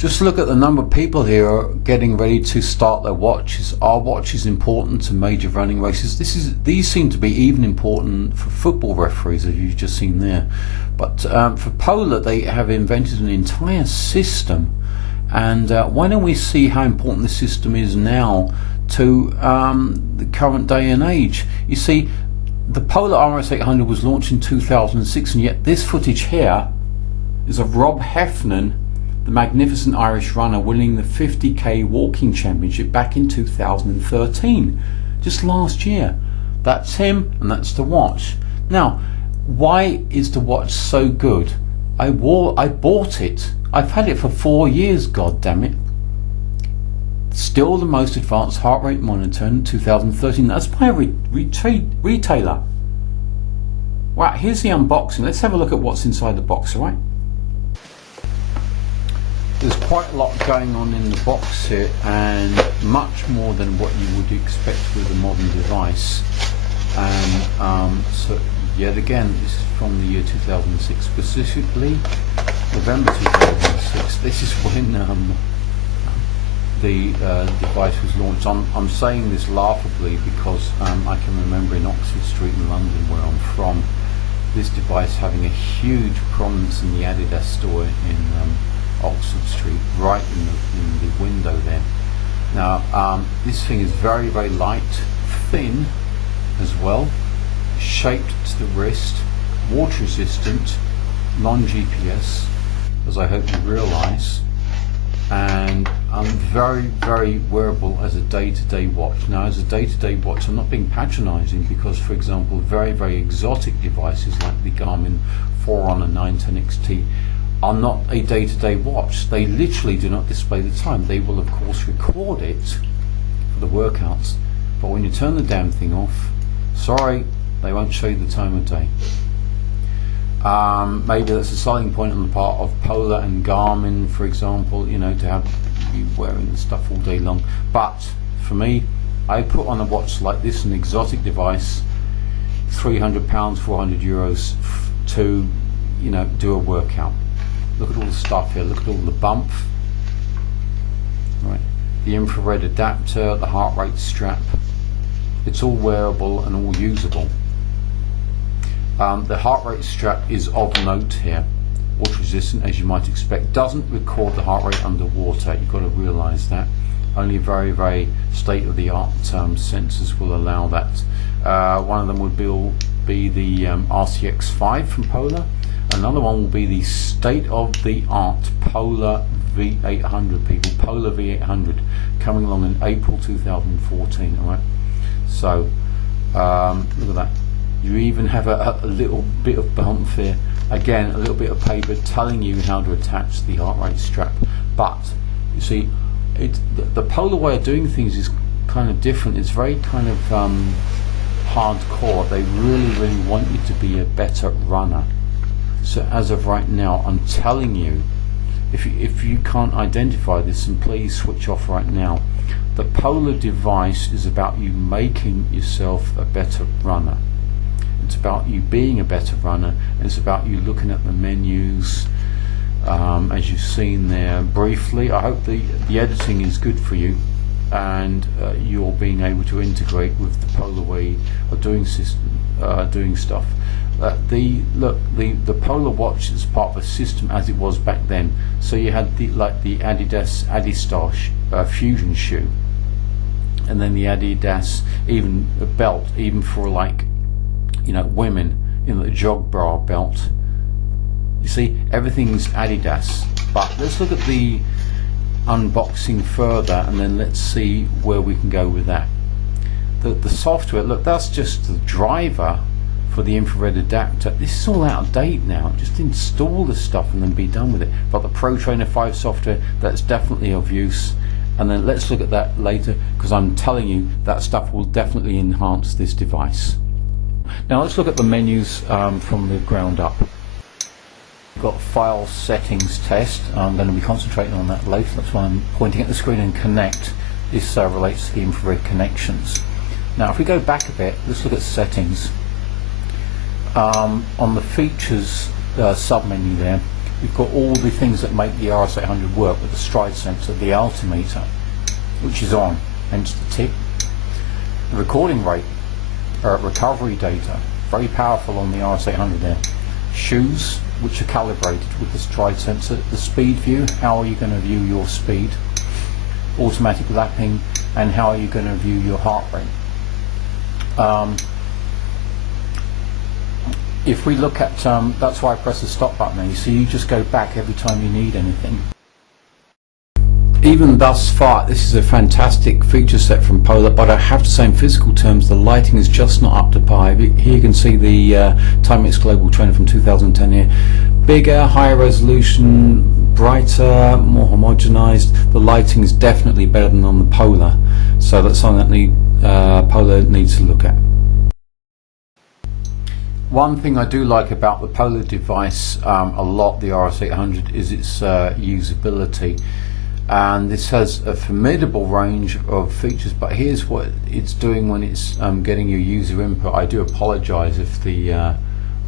Just look at the number of people here getting ready to start their watches. Are watches important to major running races? These seem to be even important for football referees, as you've just seen there. But for Polar, they have invented an entire system. And why don't we see how important the system is now to the current day and age? You see, the Polar RS800 was launched in 2006, and yet this footage here is of Rob Heffernan, the magnificent Irish runner, winning the 50k walking championship back in 2013, just last year. That's him, and that's the watch. Now, why is the watch so good? I bought it. I've had it for 4 years, god damn it. Still the most advanced heart rate monitor in 2013. That's by a retailer. Wow, here's the unboxing. Let's have a look at what's inside the box, alright? There's quite a lot going on in the box here, and much more than what you would expect with a modern device. And so yet again, this is from the year 2006, specifically November 2006. This is when the device was launched. I'm saying this laughably because I can remember in Oxford Street in London, where I'm from, this device having a huge prominence in the Adidas store in Oxford Street, right in the window there. Now this thing is very, very light, thin as well, shaped to the wrist, water resistant, non-GPS, as I hope you realise, and very, very wearable as a day-to-day watch. Now, as a day-to-day watch, I'm not being patronising, because, for example, very, very exotic devices like the Garmin Forerunner 910 XT are not a day-to-day watch. They literally do not display the time. They will, of course, record it for the workouts, but when you turn the damn thing off, sorry, they won't show you the time of day. Maybe that's a selling point on the part of Polar and Garmin, for example, you know, to have you wearing the stuff all day long. But for me, I put on a watch like this, an exotic device, £300, 400 euros, to, you know, do a workout. Look at all the stuff here. Look at all the bump. Right, the infrared adapter, the heart rate strap. It's all wearable and all usable. The heart rate strap is of note here, water resistant as you might expect, doesn't record the heart rate underwater. You've got to realise that. Only very, very state-of-the-art sensors will allow that. One of them would be the RCX5 from Polar. Another one will be the state-of-the-art Polar V800, people. Polar V800 coming along in April 2014. All right. So look at that. You even have a little bit of bump here. Again, a little bit of paper telling you how to attach the heart rate strap. But you see, the Polar way of doing things is kind of different. It's very kind of hardcore. They really, really want you to be a better runner. So as of right now, I'm telling you, if you can't identify this, and please switch off right now, the Polar device is about you making yourself a better runner. It's about you being a better runner, and it's about you looking at the menus, as you've seen there briefly. I hope the editing is good for you, and you're being able to integrate with the Polar way of doing stuff. The Polar watch is part of a system as it was back then. So you had the Adidas Adistar Fusion shoe, and then the Adidas even a belt, even for like, you know, women, in the jog bra belt. You see, everything's Adidas. But let's look at the unboxing further, and then let's see where we can go with that. The software, look, that's just the driver for the infrared adapter. This is all out of date now. Just install the stuff and then be done with it. But the Pro Trainer 5 software, that's definitely of use. And then let's look at that later, because I'm telling you that stuff will definitely enhance this device. Now let's look at the menus from the ground up. We've got file settings test. I'm going to be concentrating on that later. That's why I'm pointing at the screen, and connect. This relates to the infrared connections. Now if we go back a bit, let's look at settings. On the features sub-menu there, we've got all the things that make the RS800 work with the stride sensor, the altimeter, which is on, hence the tick, the recording rate, recovery data, very powerful on the RS800 there, shoes, which are calibrated with the stride sensor, the speed view, how are you going to view your speed, automatic lapping, and how are you going to view your heart rate. If we look at, that's why I press the stop button there, you see you just go back every time you need anything. Even thus far, this is a fantastic feature set from Polar, but I have to say in physical terms the lighting is just not up to par. Here you can see the Timex Global Trainer from 2010 here. Bigger, higher resolution, brighter, more homogenized. The lighting is definitely better than on the Polar, so that's something that Polar needs to look at. One thing I do like about the Polar device a lot, the RS800, is its usability. And this has a formidable range of features, but here's what it's doing when it's getting your user input. I do apologize if the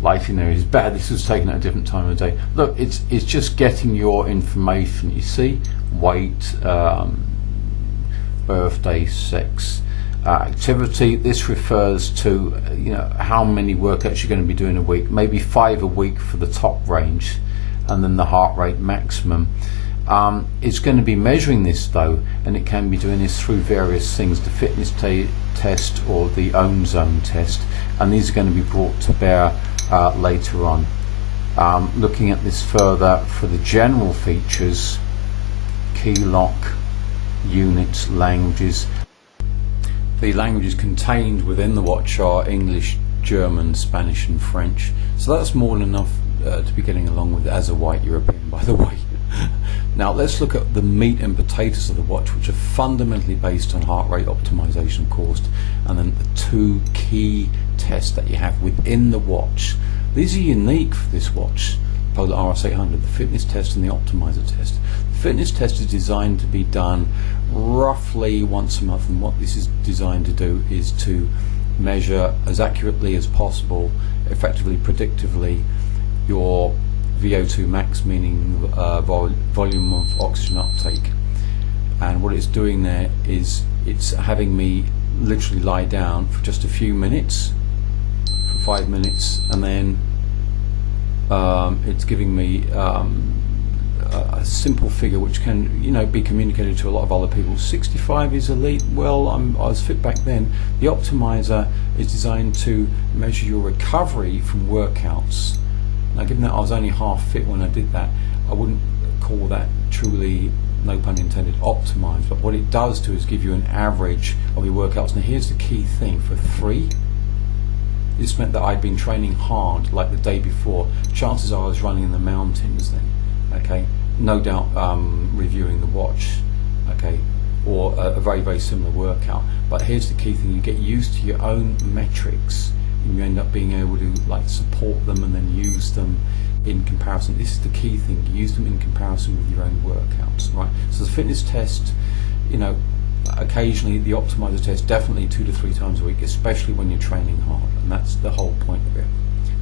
lighting there is bad. This was taken at a different time of day. Look, it's just getting your information. You see, weight, birthday, sex, activity. This refers to how many workouts you're going to be doing a week, maybe 5 a week for the top range, and then the heart rate maximum. It's going to be measuring this though, and it can be doing this through various things, the fitness test or the own zone test, and these are going to be brought to bear later on. Looking at this further for the general features, key lock, units, languages. The languages contained within the watch are English, German, Spanish and French, so that's more than enough to be getting along with as a white European, by the way. Now let's look at the meat and potatoes of the watch, which are fundamentally based on heart rate optimization, of course, and then the 2 key tests that you have within the watch. These are unique for this watch, Polar RS800, the fitness test and the optimizer test. The fitness test is designed to be done roughly once a month, and what this is designed to do is to measure as accurately as possible, effectively, predictively, your VO2 max, meaning volume of oxygen uptake. And what it's doing there is it's having me literally lie down for just a few minutes, for 5 minutes, and then it's giving me a simple figure which can be communicated to a lot of other people. 65 is elite. Well, I was fit back then. The optimizer is designed to measure your recovery from workouts. Now, given that I was only half fit when I did that, I wouldn't call that truly, no pun intended, optimized. But what it does do is give you an average of your workouts. Now here's the key thing, for 3, this meant that I'd been training hard like the day before. Chances are I was running in the mountains then, okay? No doubt reviewing the watch, okay? Or a very, very similar workout. But here's the key thing, you get used to your own metrics, and you end up being able to support them and then use them in comparison. This is the key thing, use them in comparison with your own workouts, right? So the fitness test, occasionally the optimizer test, definitely 2 to 3 times a week, especially when you're training hard, and that's the whole point of it.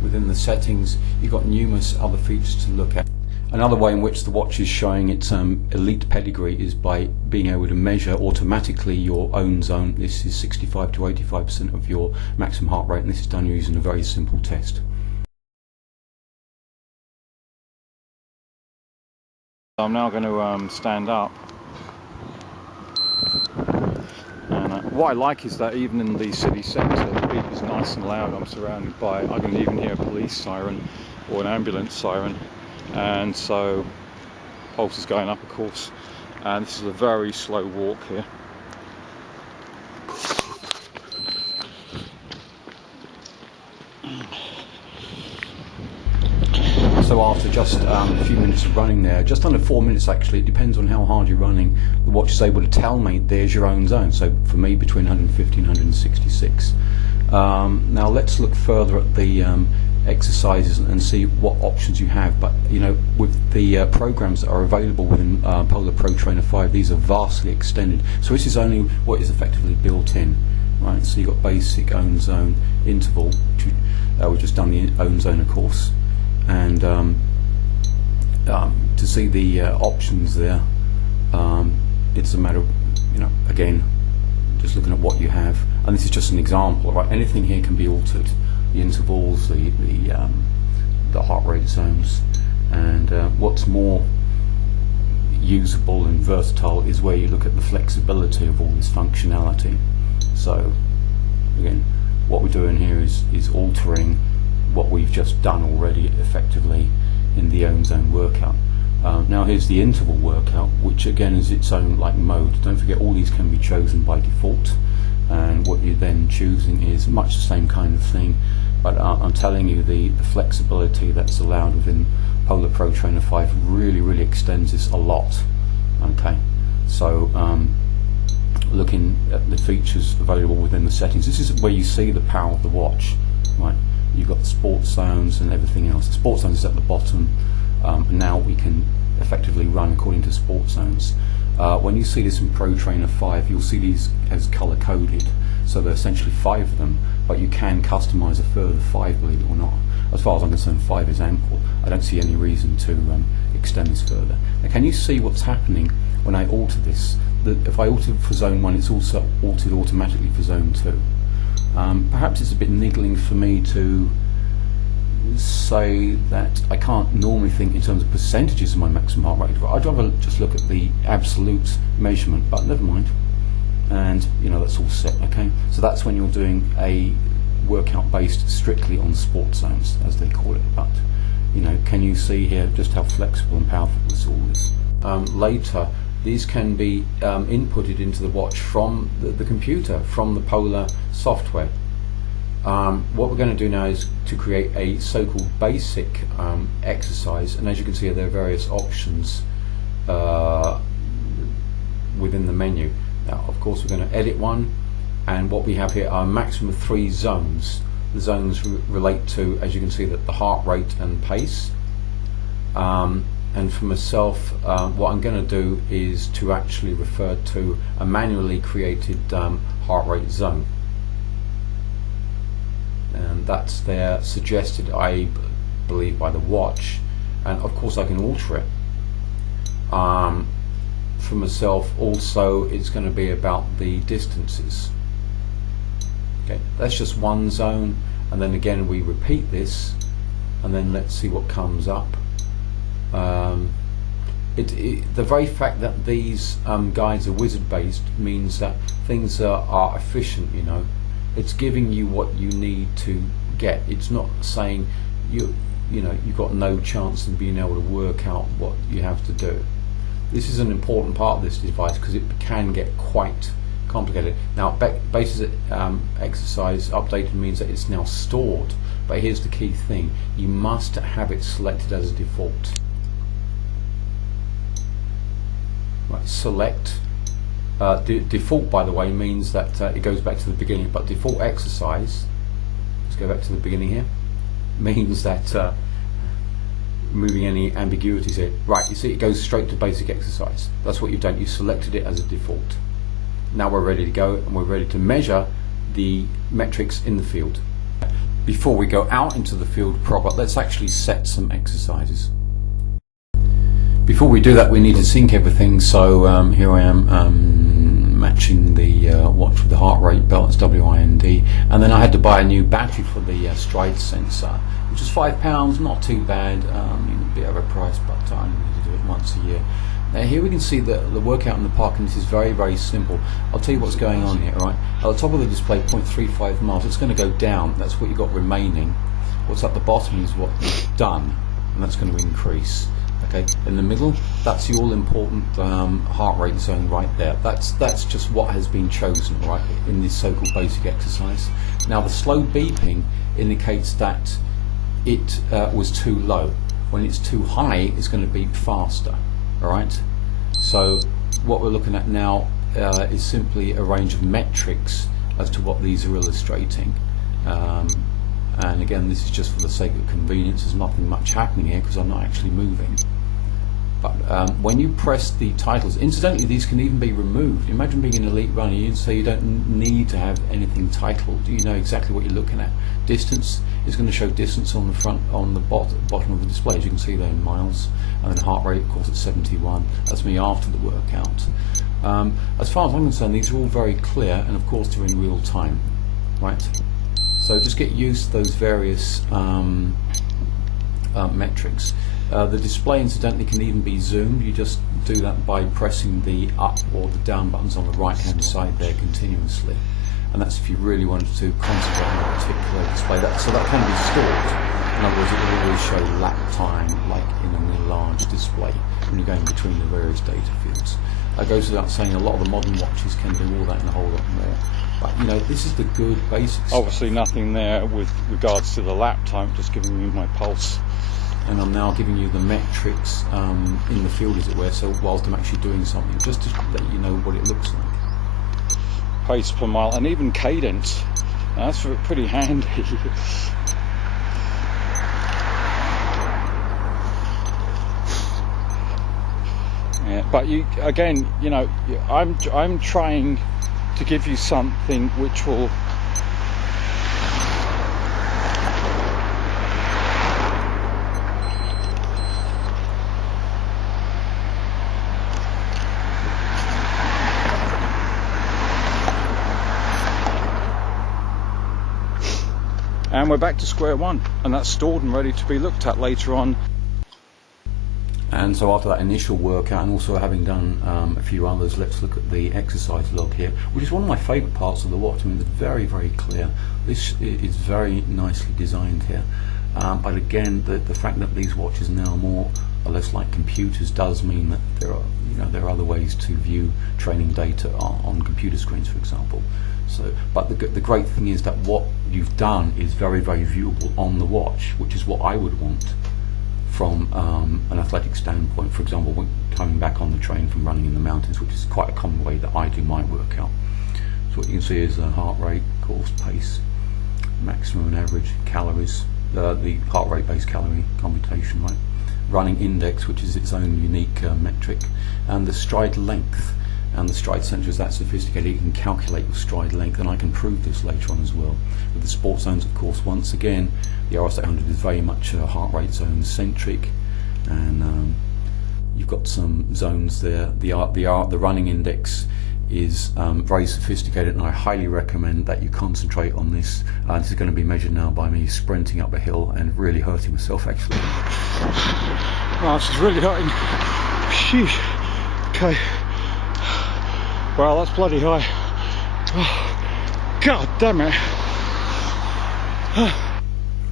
Within the settings, you've got numerous other features to look at. Another way in which the watch is showing its elite pedigree is by being able to measure automatically your own zone. This is 65 to 85% of your maximum heart rate, and this is done using a very simple test. I'm now going to stand up, and what I like is that even in the city centre the beat is nice and loud. I'm surrounded by, I can even hear a police siren or an ambulance siren. And so pulse is going up, of course, and this is a very slow walk here. So after just a few minutes of running there, just under 4 minutes actually, it depends on how hard you're running, the watch is able to tell me there's your own zone. So for me, between 150 and 166. Now let's look further at the exercises and see what options you have. But with the programs that are available within Polar Pro Trainer 5, these are vastly extended, so this is only what is effectively built in, right? So you've got basic, own zone, interval, which we've just done the own zone of course, and to see the options there, it's a matter of, again, just looking at what you have, and this is just an example, right? Anything here can be altered, the intervals, the heart rate zones, and what's more usable and versatile is where you look at the flexibility of all this functionality. So again, what we're doing here is altering what we've just done already effectively in the own zone workout. Now here's the interval workout, which again is its own mode. Don't forget, all these can be chosen by default, and what you're then choosing is much the same kind of thing, but I'm telling you the flexibility that's allowed within Polar Pro Trainer 5 really extends this a lot. Okay, so looking at the features available within the settings, this is where you see the power of the watch, right? You've got the sports zones and everything else. The sports zones is at the bottom, and now we can effectively run according to sports zones. When you see this in Pro Trainer 5, you'll see these as color coded, so there are essentially 5 of them, but you can customize a further 5, believe it or not. As far as I'm concerned, 5 is ample. I don't see any reason to extend this further. Now, can you see what's happening when I alter this? If I alter for zone 1, it's also altered automatically for zone 2. Perhaps it's a bit niggling for me to say that I can't normally think in terms of percentages of my maximum heart rate. I'd rather just look at the absolute measurement, but never mind. And that's all set. Okay, so that's when you're doing a workout based strictly on sports zones, as they call it. But can you see here just how flexible and powerful this all is? Later, these can be inputted into the watch from the computer, from the Polar software. What we're going to do now is to create a so-called basic exercise, and as you can see, there are various options within the menu. Now, of course, we're going to edit one, and what we have here are a maximum of 3 zones. The zones relate to, as you can see, that the heart rate and pace. And for myself, what I'm going to do is to actually refer to a manually created heart rate zone, and that's there suggested, I believe, by the watch, and of course I can alter it. For myself also, it's going to be about the distances. Okay, that's just one zone, and then again we repeat this, and then let's see what comes up. The very fact that these guides are wizard based means that things are efficient. It's giving you what you need to get. It's not saying you've got no chance of being able to work out what you have to do. This is an important part of this device because it can get quite complicated. Now, basis exercise updated means that it's now stored, but here's the key thing: you must have it selected as a default. Right, select. Default, by the way, means that it goes back to the beginning, but default exercise, let's go back to the beginning here, means that removing any ambiguities here. Right, you see it goes straight to basic exercise. That's what you've done. You selected it as a default. Now we're ready to go, and we're ready to measure the metrics in the field. Before we go out into the field proper, let's actually set some exercises. Before we do that, we need to sync everything, so here I am matching the watch with the heart rate belt, it's WIND, and then I had to buy a new battery for the stride sensor, which is £5, not too bad, a bit of a price, but I need to do it once a year. Now here we can see the workout in the park, and this is very simple. I'll tell you what's going on here, right? At the top of the display, 0.35 miles, it's going to go down, that's what you've got remaining. What's at the bottom is what you've done, and that's going to increase. Okay, in the middle, that's the all-important heart rate zone right there. That's just what has been chosen, right, in this so-called basic exercise. Now the slow beeping indicates that it was too low. When it's too high, it's going to beep faster. All right. So what we're looking at now is simply a range of metrics as to what these are illustrating. And again, this is just for the sake of convenience. There's nothing much happening here because I'm not actually moving. But when you press the titles, incidentally, these can even be removed. Imagine being an elite runner, so you don't need to have anything titled. You know exactly what you're looking at. Distance is going to show distance on the front, on the bottom of the display, as you can see there in miles, and then heart rate, of course, at 71. That's me after the workout. As far as I'm concerned, these are all very clear, and of course they're in real time, right? So just get used to those various metrics. The display incidentally can even be zoomed. You just do that by pressing the up or the down buttons on the right hand side there continuously, and that's if you really wanted to concentrate on a particular display. So that can be stored. In other words, it will always show lap time like in an enlarged display when you're going between the various data fields. It goes without saying, a lot of the modern watches can do all that and a whole lot more. But you know, this is the good basics. Obviously nothing there with regards to the lap time, just giving you my pulse. And I'm now giving you the metrics in the field, as it were, so whilst I'm actually doing something, just to let you know what it looks like. Pace per mile, and even cadence. That's pretty handy. Yeah, but you, again, you know, I'm trying to give you something which will and we're back to square one, and that's stored and ready to be looked at later on. And so after that initial workout, and also having done a few others, let's look at the exercise log here, which is one of my favourite parts of the watch. I mean, it's very, very clear. This is very nicely designed here. But again, the fact that these watches are now more or less like computers does mean that there are other ways to view training data on computer screens, for example. So, but the great thing is that what you've done is very, very viewable on the watch, which is what I would want from an athletic standpoint. For example, when coming back on the train from running in the mountains, which is quite a common way that I do my workout. So what you can see is heart rate, course pace, maximum and average, calories, the heart rate based calorie computation, right? Running index, which is its own unique metric, and the stride length. And the stride sensor is that sophisticated, you can calculate your stride length, and I can prove this later on as well. With the sports zones, of course, once again, the RS800 is very much heart rate zone centric, and you've got some zones there. The running index is very sophisticated, and I highly recommend that you concentrate on this. This is going to be measured now by me sprinting up a hill and really hurting myself, actually. Oh, this is really hurting. Sheesh. Okay. Well, that's bloody high. Oh, God damn it.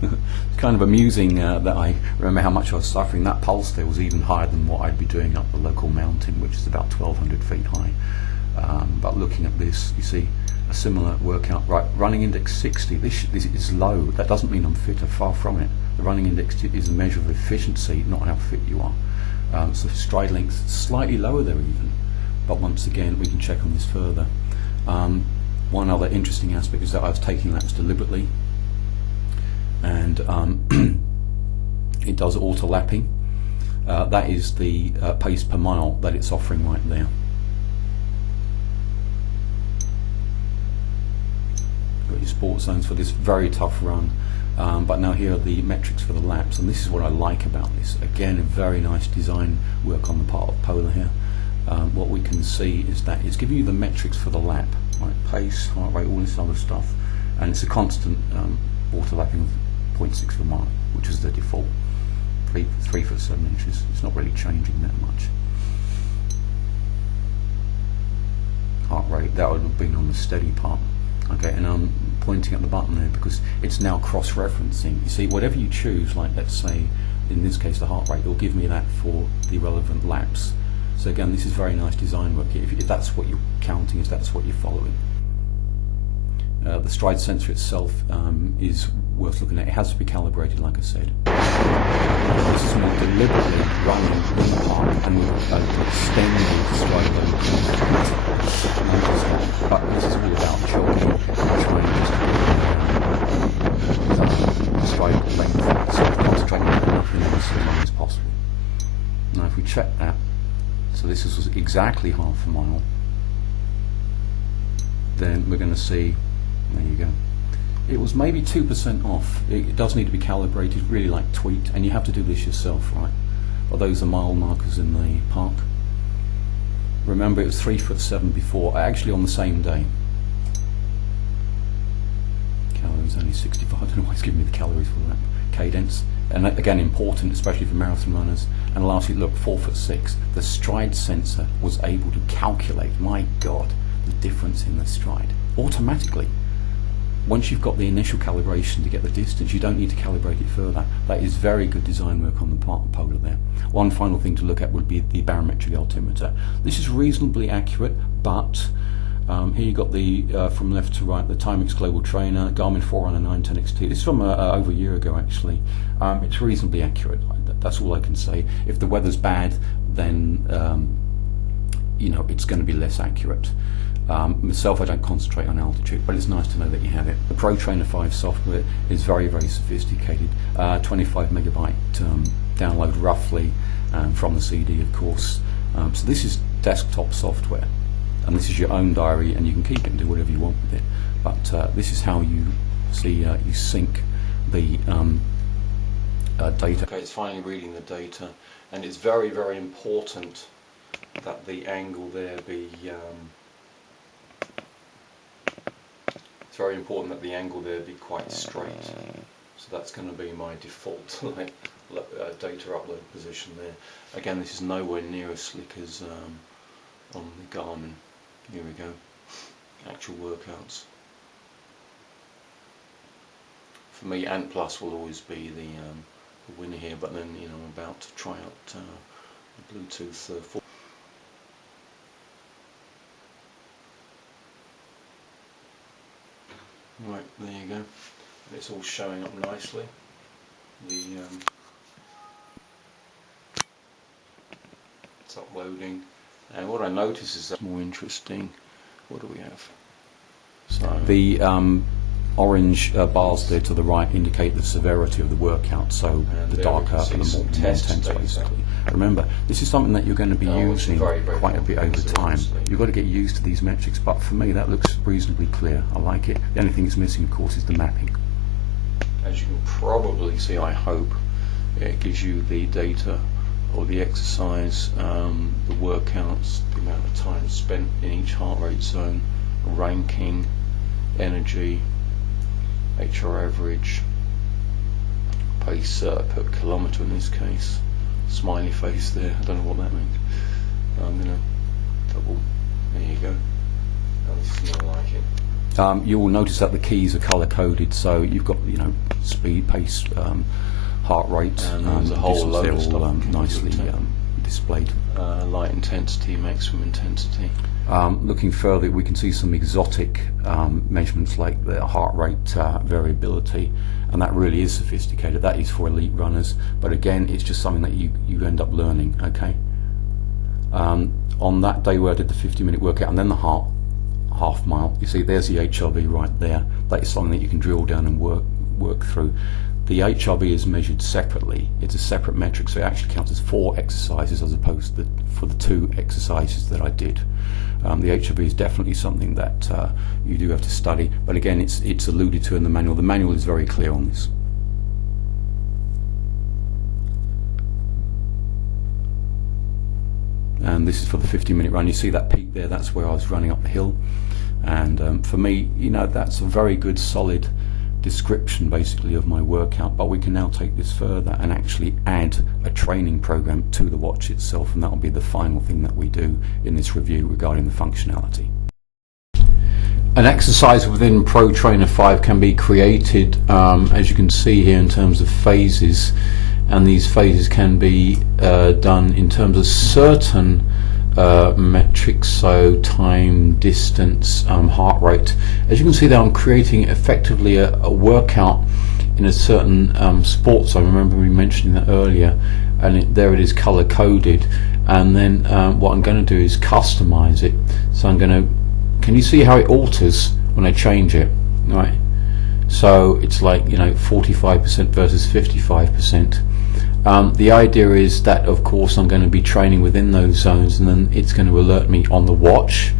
It's kind of amusing that I remember how much I was suffering. That pulse there was even higher than what I'd be doing up the local mountain, which is about 1,200 feet high. But looking at this, you see a similar workout. Right, running index 60. This is low. That doesn't mean I'm fit, or far from it. The running index is a measure of efficiency, not how fit you are. So stride length slightly lower there even. But once again, we can check on this further. One other interesting aspect is that I was taking laps deliberately, and it does auto-lapping. That is the pace per mile that it's offering right there. Got your sports zones for this very tough run. But now here are the metrics for the laps, and this is what I like about this. Again, a very nice design work on the part of Polar here. What we can see is that it's giving you the metrics for the lap, right? Pace, heart rate, all this other stuff, and it's a constant auto-lapping of 0.6 per mile, which is the default, 3 foot 7 inches. It's not really changing that much. Heart rate, that would have been on the steady part. Okay, and I'm pointing at the button there because it's now cross-referencing. You see, whatever you choose, like let's say in this case the heart rate, it'll give me that for the relevant laps. So again, this is very nice design work here, if that's what you're counting, if that's what you're following. The stride sensor itself is worth looking at. It has to be calibrated, like I said. This is more deliberately running in the park and extending the stride length. But this is all about jogging, trying to stride length, so concentrating on nothing else as long as possible. Now if we check that, exactly half a mile, then we're going to see, there you go, it was maybe 2% off. It does need to be calibrated, really like tweaked, and you have to do this yourself, right? Well, those are mile markers in the park. Remember, it was 3'7" before, actually on the same day. Calories only 65, I don't know why it's giving me the calories for that. Cadence, and again important, especially for marathon runners. And lastly, look, 4'6". The stride sensor was able to calculate, my God, the difference in the stride automatically. Once you've got the initial calibration to get the distance, you don't need to calibrate it further. That is very good design work on the polar there. One final thing to look at would be the barometric altimeter. This is reasonably accurate, but here you got the from left to right, the Timex Global Trainer, Garmin 4Runner 910 XT. This is from over a year ago actually. It's reasonably accurate. That's all I can say. If the weather's bad, then you know, it's going to be less accurate. Myself, I don't concentrate on altitude, but it's nice to know that you have it. The Pro Trainer 5 software is very, very sophisticated. 25 megabyte download roughly from the CD, of course. So this is desktop software, and this is your own diary, and you can keep it and do whatever you want with it. But this is how you see you sync the data. Okay, it's finally reading the data, and it's very, very important that the angle there be very important that the angle there be quite straight. So that's going to be my default data upload position there. Again, this is nowhere near as slick as on the Garmin. Here we go, actual workouts. For me, Ant Plus will always be the winner here, but then, you know, I'm about to try out the Bluetooth 4. Right, there you go. And it's all showing up nicely. It's uploading. And what I notice is that's more interesting. What do we have? So the orange bars there to the right indicate the severity of the workout, so the darker and the more intense basically. Remember, this is something that you're going to be using quite a bit over time. You've got to get used to these metrics, but for me that looks reasonably clear. I like it. The only thing that's missing, of course, is the mapping. As you can probably see, I hope, it gives you the data or the exercise, the workouts, the amount of time spent in each heart rate zone, ranking, energy, HR average, pace per kilometre in this case, smiley face there, I don't know what that means. I'm going to double, there you go. This is more like it. You will notice that the keys are colour coded, so you've got, you know, speed, pace, heart rate, and there's a whole load of stuff nicely displayed. Light intensity, maximum intensity. Looking further, we can see some exotic measurements like the heart rate variability, and that really is sophisticated. That is for elite runners, but again, it's just something that you end up learning. Okay. On that day where I did the 50-minute workout and then the half mile, you see there's the HRV right there. That is something that you can drill down and work through. The HRV is measured separately. It's a separate metric, so it actually counts as 4 exercises as opposed to for the 2 exercises that I did. The HRV is definitely something that you do have to study, but again, it's alluded to in the manual. The manual is very clear on this. And this is for the 50-minute run. You see that peak there, that's where I was running up the hill. And for me, you know, that's a very good solid description basically of my workout, but we can now take this further and actually add a training program to the watch itself, and that will be the final thing that we do in this review regarding the functionality. An exercise within Pro Trainer 5 can be created, as you can see here, in terms of phases, and these phases can be done in terms of certain metrics, so time, distance, heart rate. As you can see there, I'm creating effectively a workout in a certain sport, so I remember we mentioned that earlier, and there it is color coded, and then what I'm going to do is customize it. So I'm going to, can you see how it alters when I change it? Right, so it's like, you know, 45% versus 55%. The idea is that, of course, I'm going to be training within those zones, and then it's going to alert me on the watch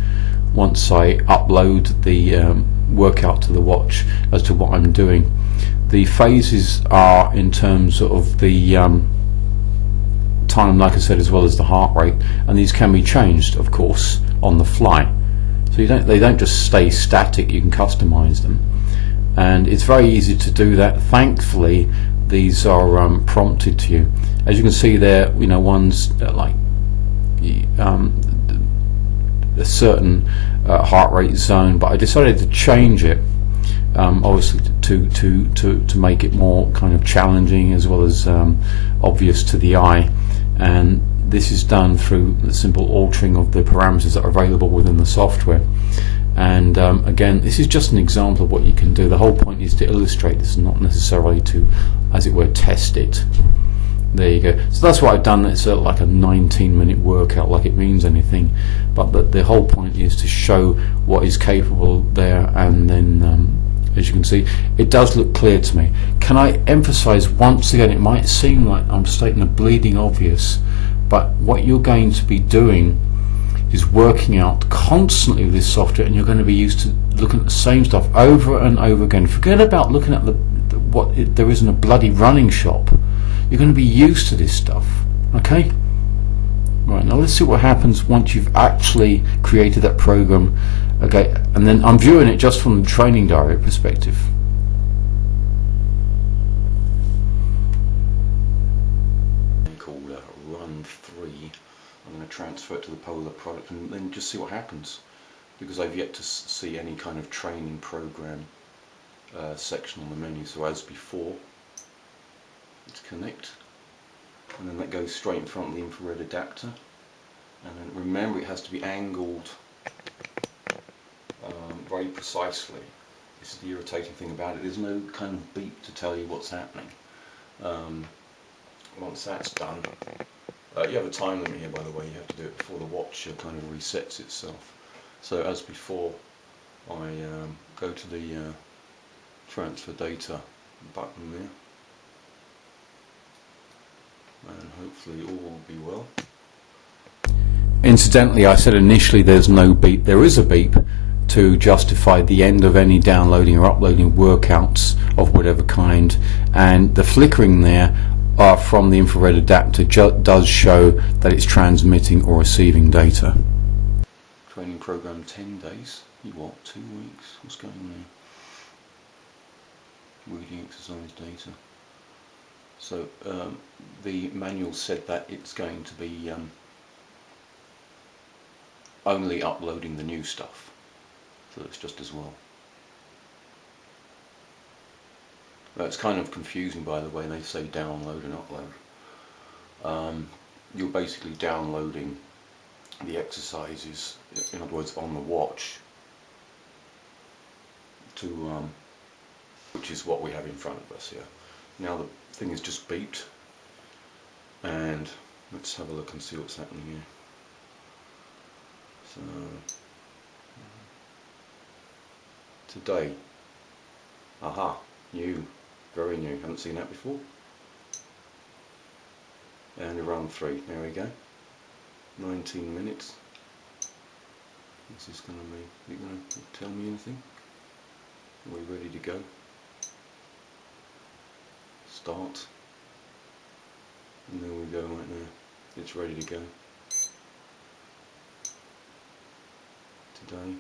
once I upload the workout to the watch as to what I'm doing. The phases are in terms of the time, like I said, as well as the heart rate, and these can be changed, of course, on the fly. So they don't just stay static, you can customize them, and it's very easy to do that. Thankfully, these are prompted to you. As you can see there, one's like a certain heart rate zone, but I decided to change it, obviously to make it more kind of challenging as well as obvious to the eye. And this is done through the simple altering of the parameters that are available within the software. And again, this is just an example of what you can do. The whole point is to illustrate this, not necessarily to, as it were, test it. There you go. So that's what I've done. It's like a 19-minute workout, like it means anything. But the whole point is to show what is capable there, and then as you can see, it does look clear to me. Can I emphasize once again, it might seem like I'm stating the bleeding obvious, but what you're going to be doing is working out constantly with this software, and you're going to be used to looking at the same stuff over and over again. Forget about looking at there isn't a bloody running shop. You're going to be used to this stuff. Okay? Right, now let's see what happens once you've actually created that program. Okay, and then I'm viewing it just from the training diary perspective. Called Run 3. I'm going to transfer it to the Polar product and then just see what happens, because I've yet to see any kind of training program section on the menu. So as before, let's connect, and then that goes straight in front of the infrared adapter. And then remember, it has to be angled very precisely. This is the irritating thing about it. There's no kind of beep to tell you what's happening. Once that's done, you have a time limit here, by the way. You have to do it before the watch kind of resets itself. So as before, I go to the transfer data button there, and hopefully all will be well. Incidentally, I said initially there's no beep. There is a beep to justify the end of any downloading or uploading workouts of whatever kind, and the flickering there from the infrared adapter does show that it's transmitting or receiving data. Training program 10 days. You what? 2 weeks? What's going on there? Reading exercise data. So the manual said that it's going to be only uploading the new stuff, so it's just as well. It's kind of confusing, by the way. They say download and upload. You're basically downloading the exercises, in other words, on the watch, to which is what we have in front of us here. Now the thing is just beeped, and let's have a look and see what's happening here. So today, aha, new, very new, haven't seen that before. And run 3, there we go, 19 minutes. What's this going to be? Are you going to tell me anything? Are we ready to go? Start, and there we go right now. It's ready to go. Today,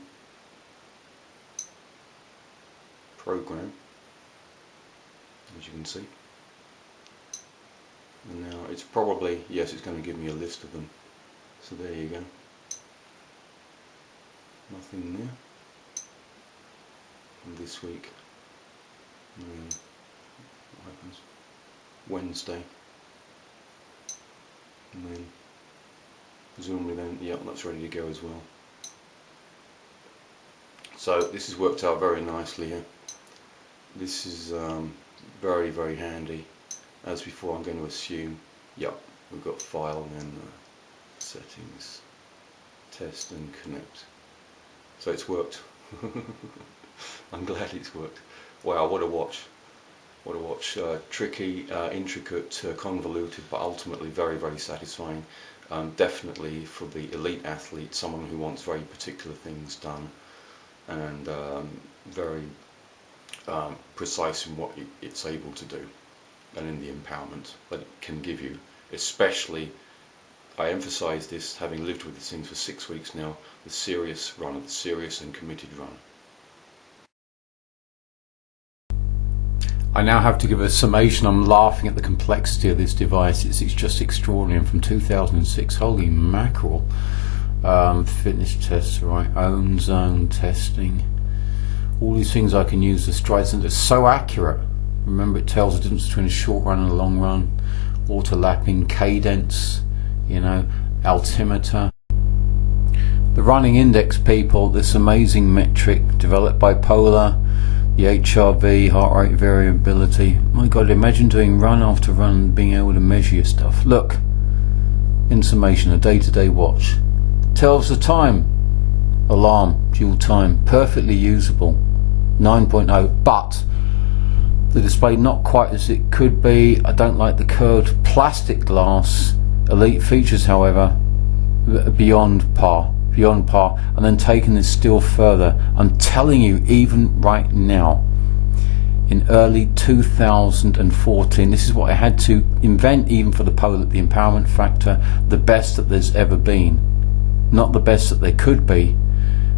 program, as you can see. And now it's probably, yes, it's going to give me a list of them. So there you go. Nothing there. And this week, what happens? Wednesday. And then, presumably then, yeah, that's ready to go as well. So this has worked out very nicely here. This is very, very handy. As before, I'm going to assume, yep, we've got file and then settings, test and connect. So it's worked. I'm glad it's worked. Wow, what a watch. or to watch tricky, intricate, convoluted, but ultimately very, very satisfying. Definitely for the elite athlete, someone who wants very particular things done, and very precise in what it's able to do, and in the empowerment that it can give you. Especially, I emphasize this, having lived with these things for 6 weeks now, the serious runner, the serious and committed runner. I now have to give a summation. I'm laughing at the complexity of this device. It's just extraordinary. And from 2006, holy mackerel. Fitness tests, right? Own zone testing. All these things I can use. The stride sensor is so accurate. Remember, it tells the difference between a short run and a long run. Auto-lapping, cadence, you know, altimeter. The running index, people, this amazing metric developed by Polar. The HRV, heart rate variability. My God, imagine doing run after run and being able to measure your stuff. Look, in summation, a day-to-day watch. Tells the time. Alarm, dual time, perfectly usable. 9.0, but the display not quite as it could be. I don't like the curved plastic glass. Elite features, however, beyond par. And then taking this still further, I'm telling you, even right now, in early 2014, this is what I had to invent, even for the Polar, the empowerment factor, the best that there's ever been. Not the best that there could be,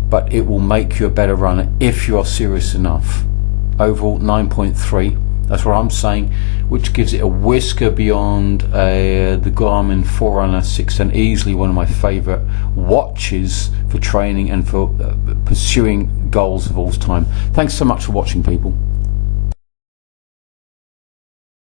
but it will make you a better runner if you are serious enough. Overall 9.3, that's what I'm saying, which gives it a whisker beyond the Garmin Forerunner 610, easily one of my favourite watches for training and for pursuing goals of all time. Thanks so much for watching, people.